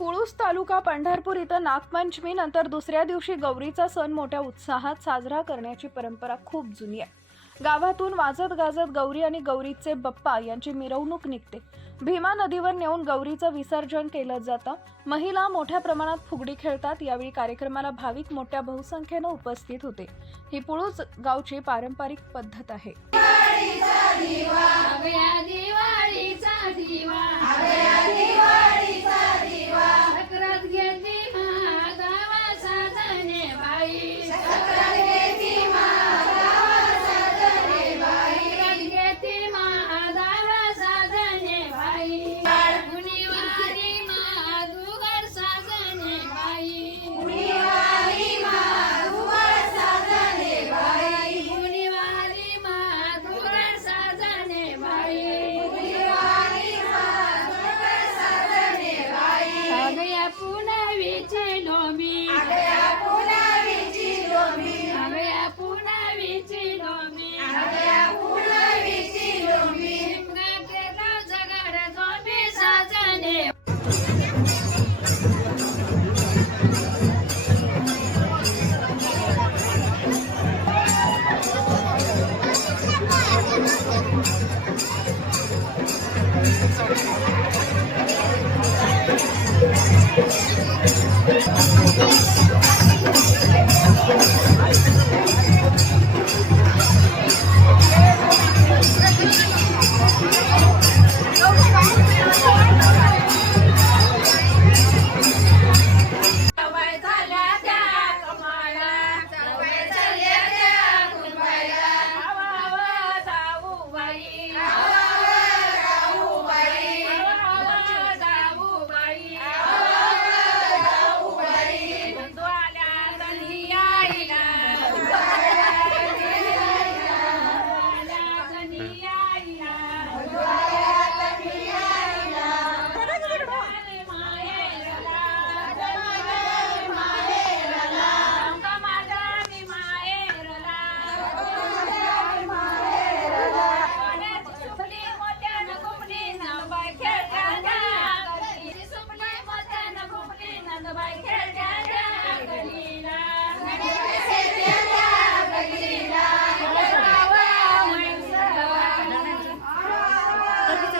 पुळूस तालुका पंढरपूर इथं नागपंचमी नंतर दुसऱ्या दिवशी गौरीचा सण मोठ्या उत्साहात साजरा करण्याची परंपरा खूप जुनी आहे. गावातून वाजत गाजत गौरी आणि गौरीचे बप्पा यांची मिरवणूक निघते. भीमा नदीवर नेऊन गौरीचं विसर्जन केलं जातं. महिला मोठ्या प्रमाणात फुगडी खेळतात. यावेळी कार्यक्रमाला भाविक मोठ्या बहुसंख्येनं उपस्थित होते. ही पुळूस गावची पारंपरिक पद्धत आहे.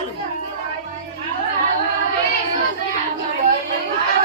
Claro.